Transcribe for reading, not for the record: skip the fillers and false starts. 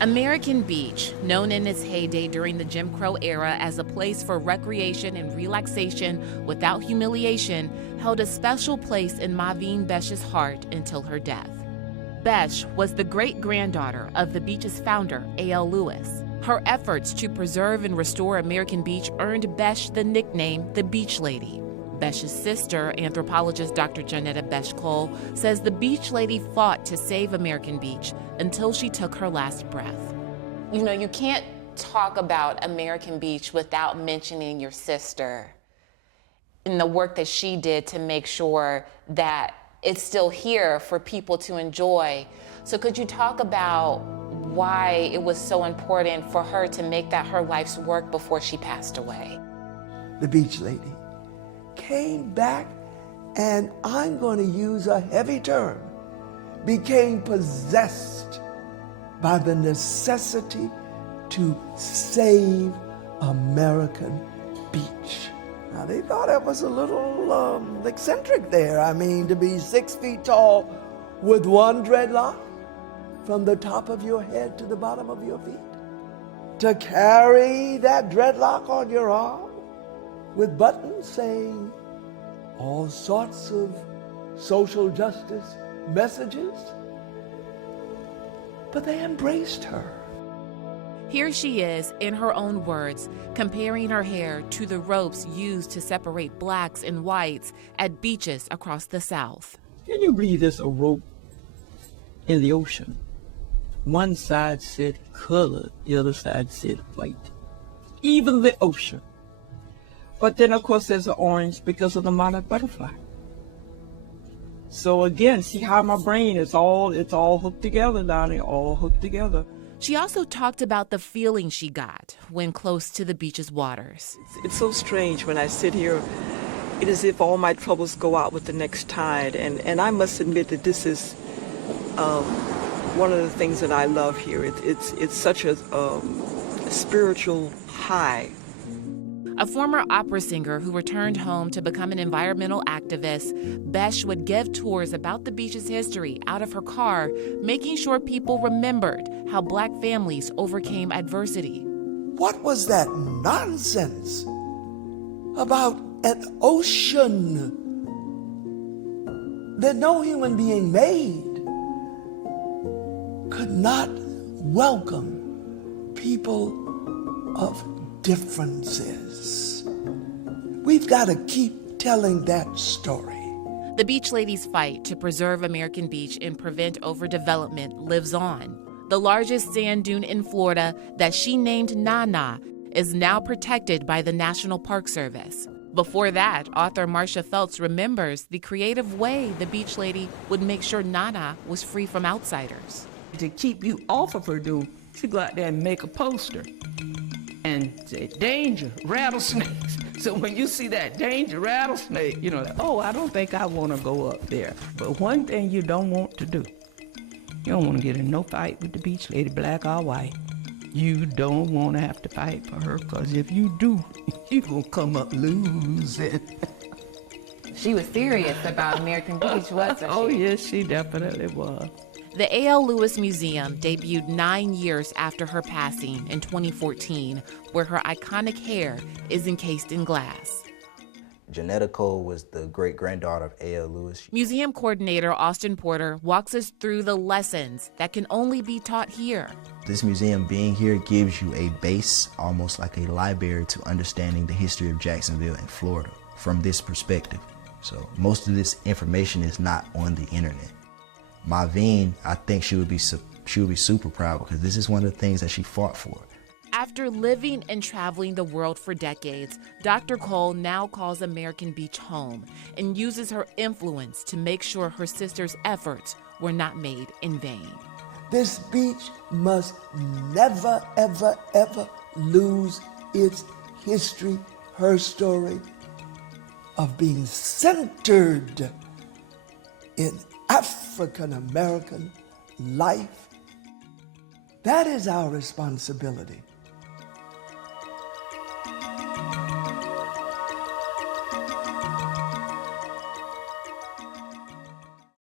American Beach, known in its heyday during the Jim Crow era as a place for recreation and relaxation without humiliation, held a special place in MaVynne Betsch's heart until her death. Betsch was the great-granddaughter of the beach's founder, A.L. Lewis. Her efforts to preserve and restore American Beach earned Betsch the nickname the Beach Lady. Betsch's sister, anthropologist Dr. Janetta Betsch Cole, says the Beach Lady fought to save American Beach until she took her last breath. You know, you can't talk about American Beach without mentioning your sister and the work that she did to make sure that it's still here for people to enjoy. So could you talk about why it was so important for her to make that her life's work before she passed away? The Beach Lady came back, and I'm going to use a heavy term, became possessed by the necessity to save American Beach. Now, they thought I was a little eccentric there. I mean, to be 6 feet tall with one dreadlock from the top of your head to the bottom of your feet. To carry that dreadlock on your arm with buttons saying all sorts of social justice messages. But they embraced her. Here she is, in her own words, comparing her hair to the ropes used to separate blacks and whites at beaches across the South. Can you believe there's a rope in the ocean? One side said colored, the other side said white. Even the ocean. But then, of course, there's an orange because of the monarch butterfly. So again, see how my brain is all hooked together, Donnie, all hooked together. She also talked about the feeling she got when close to the beach's waters. It's so strange when I sit here. It is as if all my troubles go out with the next tide. And I must admit that this is one of the things that I love here. It's such a spiritual high. A former opera singer who returned home to become an environmental activist, Betsch would give tours about the beach's history out of her car, making sure people remembered how Black families overcame adversity. What was that nonsense about an ocean that no human being made could not welcome people of differences? We've got to keep telling that story. The Beach Lady's fight to preserve American Beach and prevent overdevelopment lives on. The largest sand dune in Florida, that she named Nana, is now protected by the National Park Service. Before that, author Marcia Feltz remembers the creative way the Beach Lady would make sure Nana was free from outsiders. To keep you off of her, she'd go out there and make a poster and say, danger, rattlesnakes. So when you see that danger rattlesnake, you know, oh, I don't think I want to go up there. But one thing you don't want to do, you don't want to get in no fight with the Beach Lady, black or white. You don't want to have to fight for her, because if you do, you're going to come up losing. She was serious about American Beach, wasn't she? Oh, yes, she definitely was. The A.L. Lewis Museum debuted 9 years after her passing in 2014, where her iconic hair is encased in glass. Janetta Cole was the great-granddaughter of A.L. Lewis. Museum coordinator Austin Porter walks us through the lessons that can only be taught here. This museum being here gives you a base, almost like a library, to understanding the history of Jacksonville and Florida from this perspective. So most of this information is not on the internet. MaVynne, I think she would be super proud, because this is one of the things that she fought for. After living and traveling the world for decades, Dr. Cole now calls American Beach home and uses her influence to make sure her sister's efforts were not made in vain. This beach must never, ever, ever lose its history, her story of being centered in African American life. That is our responsibility.